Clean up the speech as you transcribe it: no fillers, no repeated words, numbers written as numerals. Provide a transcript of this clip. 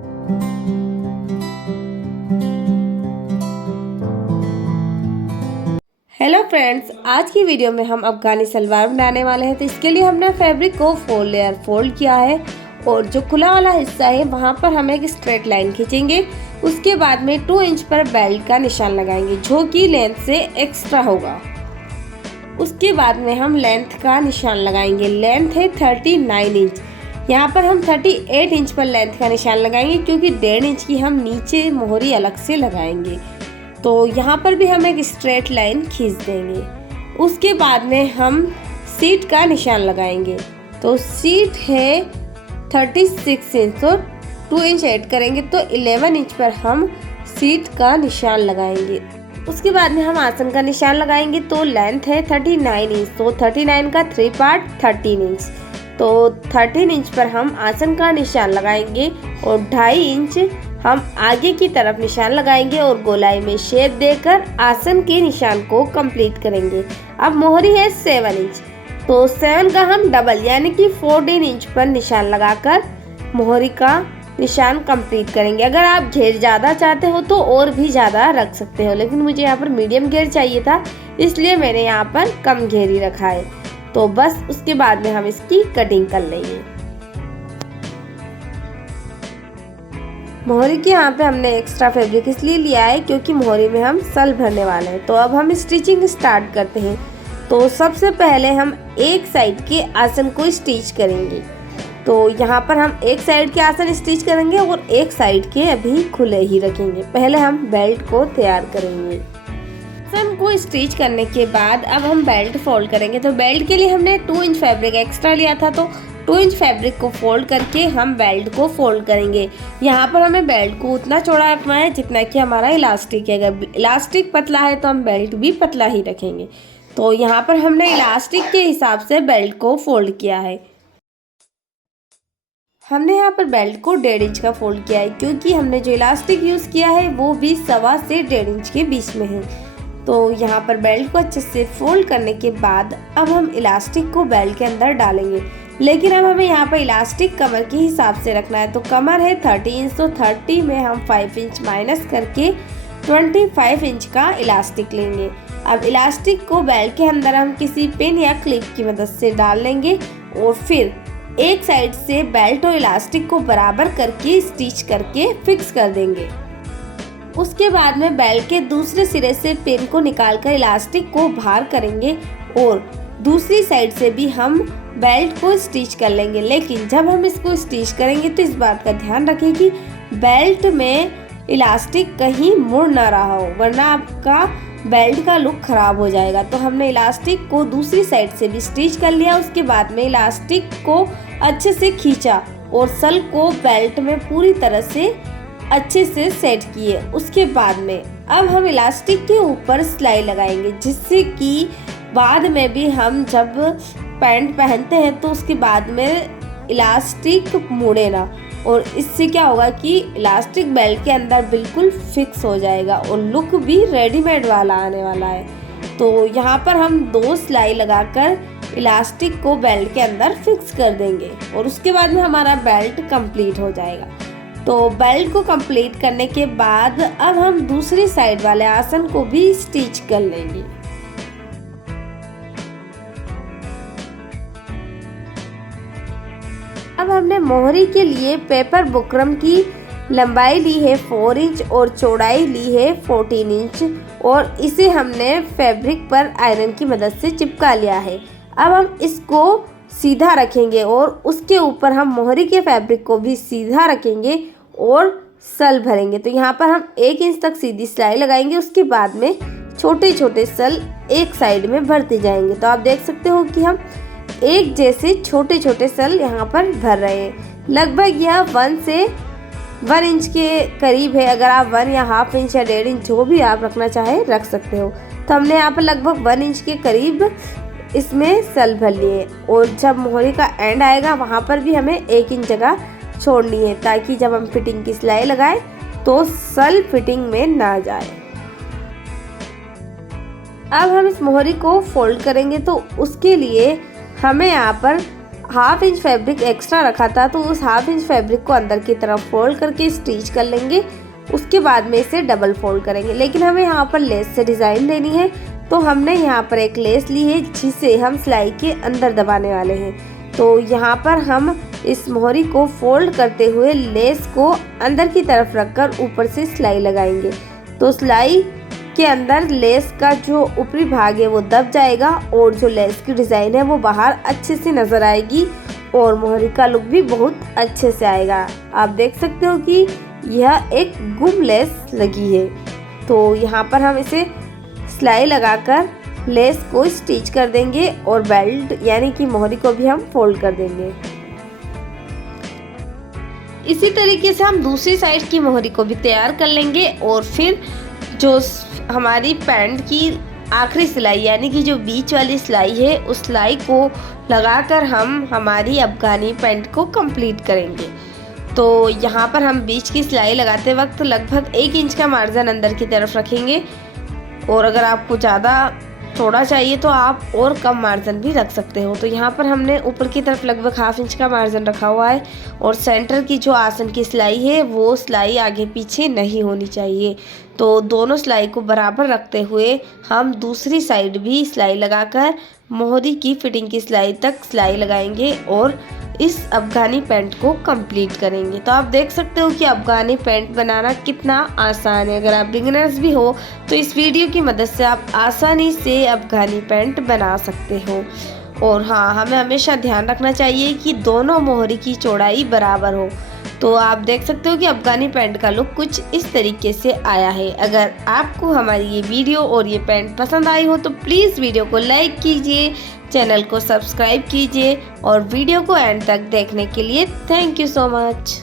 Hello friends, आज की video में हम अफगानी सलवार बनाने वाले हैं। तो इसके लिए हमने फैब्रिक को 4 लेयर फोल्ड किया है और जो खुला वाला हिस्सा है वहाँ पर हम एक स्ट्रेट लाइन खींचेंगे। उसके बाद में 2 इंच पर बेल्ट का निशान लगाएंगे जो कि लेंथ से एक्स्ट्रा होगा। उसके बाद में हम लेंथ का निशान लगाएंगे। लेंथ है 39 इंच। यहाँ पर हम 38 इंच पर लेंथ का निशान लगाएंगे क्योंकि 1.5 इंच की हम नीचे मोहरी अलग से लगाएंगे। तो यहाँ पर भी हम एक स्ट्रेट लाइन खींच देंगे। उसके बाद में हम सीट का निशान लगाएंगे। तो सीट है 36 इंच, तो 2 इंच ऐड करेंगे तो 11 इंच पर हम सीट का निशान लगाएंगे। उसके बाद में हम आसन का निशान लगाएंगे। तो लेंथ है 39 इंच, तो 39 का 3 पार्ट 13 इंच, तो 13 इंच पर हम आसन का निशान लगाएंगे और 2.5 इंच हम आगे की तरफ निशान लगाएंगे और गोलाई में शेप देकर आसन के निशान को कंप्लीट करेंगे। अब मोहरी है 7 इंच, तो 7 का हम डबल यानी कि 14 इंच पर निशान लगाकर मोहरी का निशान कंप्लीट करेंगे। अगर आप घेर ज़्यादा चाहते हो तो और भी ज़्यादा रख सकते हो, लेकिन मुझे यहाँ पर मीडियम घेर चाहिए था इसलिए मैंने यहाँ पर कम घेर ही रखा है। तो बस उसके बाद में हम इसकी कटिंग कर लेंगे। मोहरी के यहाँ पे हमने एक्स्ट्रा फैब्रिक इसलिए लिया है क्योंकि मोहरी में हम सल भरने वाले हैं। तो अब हम स्टिचिंग स्टार्ट करते हैं। तो सबसे पहले हम एक साइड के आसन को स्टिच करेंगे। तो यहाँ पर हम एक साइड के आसन स्टिच करेंगे और एक साइड के अभी खुले ही रखेंगे। पहले हम बेल्ट को तैयार करेंगे। आसन को स्टिच करने के बाद अब हम बेल्ट फोल्ड करेंगे। तो बेल्ट के लिए हमने 2 इंच फैब्रिक एक्स्ट्रा लिया था, तो 2 इंच फैब्रिक को फोल्ड करके हम बेल्ट को फोल्ड करेंगे। यहाँ पर हमें बेल्ट को उतना चौड़ा रखना है जितना कि हमारा इलास्टिक है। अगर इलास्टिक पतला है तो हम बेल्ट भी पतला ही रखेंगे। तो यहाँ पर हमने इलास्टिक के हिसाब से बेल्ट को फोल्ड किया है। हमने यहाँ पर बेल्ट को 1.5 इंच का फोल्ड किया है क्योंकि हमने जो इलास्टिक यूज़ किया है वो भी 1.25 से 1.5 इंच के बीच में है। तो यहाँ पर बेल्ट को अच्छे से फोल्ड करने के बाद अब हम इलास्टिक को बेल्ट के अंदर डालेंगे। लेकिन अब हमें यहाँ पर इलास्टिक कमर के हिसाब से रखना है। तो कमर है 30 इंच, तो 30 में हम 5 इंच माइनस करके 25 इंच का इलास्टिक लेंगे। अब इलास्टिक को बेल्ट के अंदर हम किसी पिन या क्लिप की मदद से डाल लेंगे और फिर एक साइड से बेल्ट और इलास्टिक को बराबर करके स्टिच करके फिक्स कर देंगे। उसके बाद में बेल्ट के दूसरे सिरे से पिन को निकालकर इलास्टिक को बाहर करेंगे और दूसरी साइड से भी हम बेल्ट को स्टिच कर लेंगे। लेकिन जब हम इसको स्टिच करेंगे तो इस बात का ध्यान रखें कि बेल्ट में इलास्टिक कहीं मुड़ ना रहा हो, वरना आपका बेल्ट का लुक खराब हो जाएगा। तो हमने इलास्टिक को दूसरी साइड से भी स्टिच कर लिया। उसके बाद में इलास्टिक को अच्छे से खींचा और सल को बेल्ट में पूरी तरह से अच्छे से सेट किए। उसके बाद में अब हम इलास्टिक के ऊपर सिलाई लगाएंगे जिससे कि बाद में भी हम जब पैंट पहनते हैं तो उसके बाद में इलास्टिक मुड़े ना, और इससे क्या होगा कि इलास्टिक बेल्ट के अंदर बिल्कुल फिक्स हो जाएगा और लुक भी रेडीमेड वाला आने वाला है। तो यहाँ पर हम 2 सिलाई लगाकर इलास्टिक को बेल्ट के अंदर फिक्स कर देंगे और उसके बाद में हमारा बेल्ट कंप्लीट हो जाएगा। तो बेल्ट को कंप्लीट करने के बाद अब हम दूसरी साइड वाले आसन को भी स्टिच कर लेंगे। अब हमने मोहरी के लिए पेपर बुकरम की लंबाई ली है 4 इंच और चौड़ाई ली है 14 इंच और इसे हमने फैब्रिक पर आयरन की मदद से चिपका लिया है। अब हम इसको सीधा रखेंगे और उसके ऊपर हम मोहरी के फैब्रिक को भी सीधा रखेंगे और सल भरेंगे। तो यहाँ पर हम 1 इंच तक सीधी सिलाई लगाएंगे। उसके बाद में छोटे छोटे सल एक साइड में भरते जाएंगे। तो आप देख सकते हो कि हम एक जैसे छोटे छोटे सल यहाँ पर भर रहे हैं। लगभग यह 1 से 1 इंच के करीब है। अगर आप 1 या हाफ इंच या 1.5 इंच जो भी आप रखना चाहे रख सकते हो। तो हमने यहाँ पर लगभग 1 इंच के करीब इसमें सल भर लिए और जब मोहरी का एंड आएगा वहाँ पर भी हमें 1 इंच जगह छोड़नी है ताकि जब हम फिटिंग की सिलाई लगाएं तो सल फिटिंग में ना जाए। अब हम इस मोहरी को फोल्ड करेंगे तो उसके लिए हमें यहाँ पर हाफ इंच फैब्रिक एक्स्ट्रा रखा था, तो उस हाफ इंच फैब्रिक को अंदर की तरफ फोल्ड करके स्टिच कर लेंगे। उसके बाद में इसे डबल फोल्ड करेंगे। लेकिन हमें यहाँ पर लेस से डिज़ाइन देनी है, तो हमने यहाँ पर एक लेस ली है जिसे हम सिलाई के अंदर दबाने वाले हैं। तो यहाँ पर हम इस मोहरी को फोल्ड करते हुए लेस को अंदर की तरफ रखकर ऊपर से सिलाई लगाएंगे। तो सिलाई के अंदर लेस का जो ऊपरी भाग है वो दब जाएगा और जो लेस की डिज़ाइन है वो बाहर अच्छे से नज़र आएगी और मोहरी का लुक भी बहुत अच्छे से आएगा। आप देख सकते हो कि यह एक गुम लेस लगी है। तो यहाँ पर हम इसे सिलाई लगाकर लेस को स्टिच कर देंगे और बेल्ट यानी कि मोहरी को भी हम फोल्ड कर देंगे। इसी तरीके से हम दूसरी साइड की मोहरी को भी तैयार कर लेंगे और फिर जो हमारी पैंट की आखिरी सिलाई यानी कि जो बीच वाली सिलाई है उस सिलाई को लगाकर हम हमारी अफगानी पैंट को कंप्लीट करेंगे। तो यहाँ पर हम बीच की सिलाई लगाते वक्त लगभग 1 इंच का मार्जिन अंदर की तरफ रखेंगे और अगर आपको ज़्यादा थोड़ा चाहिए तो आप और कम मार्जिन भी रख सकते हो। तो यहाँ पर हमने ऊपर की तरफ लगभग हाफ इंच का मार्जिन रखा हुआ है और सेंटर की जो आसन की सिलाई है वो सिलाई आगे पीछे नहीं होनी चाहिए। तो दोनों सिलाई को बराबर रखते हुए हम दूसरी साइड भी सिलाई लगाकर मोहरी की फिटिंग की सिलाई तक सिलाई लगाएंगे और इस अफगानी पैंट को कंप्लीट करेंगे। तो आप देख सकते हो कि अफगानी पैंट बनाना कितना आसान है। अगर आप बिगिनर्स भी हो तो इस वीडियो की मदद से आप आसानी से अफगानी पैंट बना सकते हो। और हाँ, हमें हमेशा ध्यान रखना चाहिए कि दोनों मोहरी की चौड़ाई बराबर हो। तो आप देख सकते हो कि अफगानी पैंट का लुक कुछ इस तरीके से आया है। अगर आपको हमारी ये वीडियो और ये पैंट पसंद आई हो तो प्लीज़ वीडियो को लाइक कीजिए, चैनल को सब्सक्राइब कीजिए और वीडियो को एंड तक देखने के लिए थैंक यू सो मच।